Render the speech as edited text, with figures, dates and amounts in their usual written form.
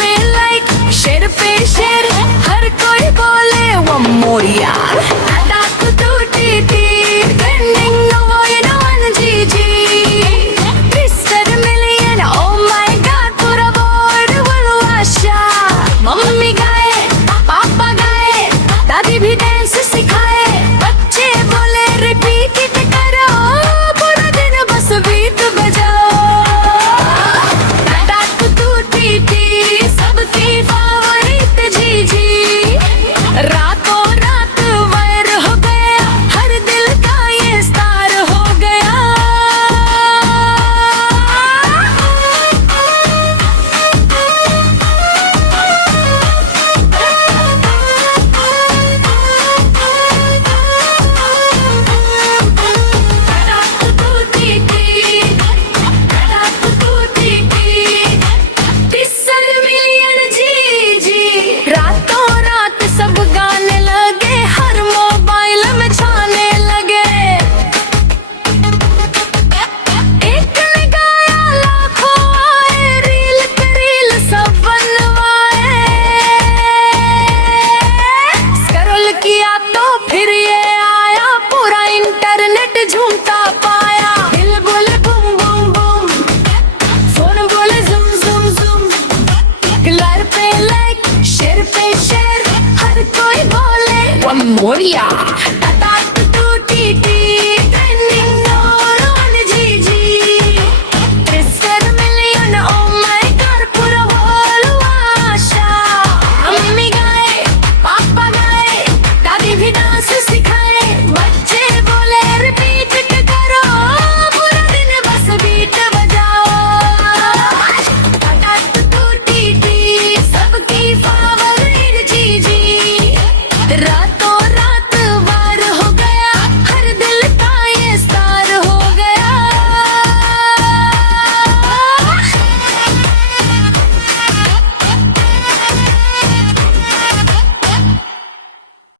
पे लाइक, शेर पे शेर, हर कोई बोले one more यार। अटैक टूटी थी ट्रेंडिंग वो ये नॉन जीजी, mister million oh my God पूरा बोर्ड बोलो आशा। मम्मी गाए, पापा गाए, दादी भी डांस सिखाए, बच्चे बोले रिपीट करो, पूरा दिन बस बीट बजाओ। अटैक टूटी थी सबकी फेवरेट जीजी, रातों रात वायर हो गया, हर दिल का ये स्टार हो गया। रातों रात सब गाने लगे, हर मोबाइल में छाने लगे। एक ने गाया लाखों आए, रील पे रील सब बनवाए। स्क्रॉल किया तो फिर ये आया, पूरा इंटरनेट झूमता पाया। दिल बोले बूम बूम बूम, फोन बोले जुम जुम जुम, कलर पे लाइक, शेर पे शेर, हर कोई बोले one more यार।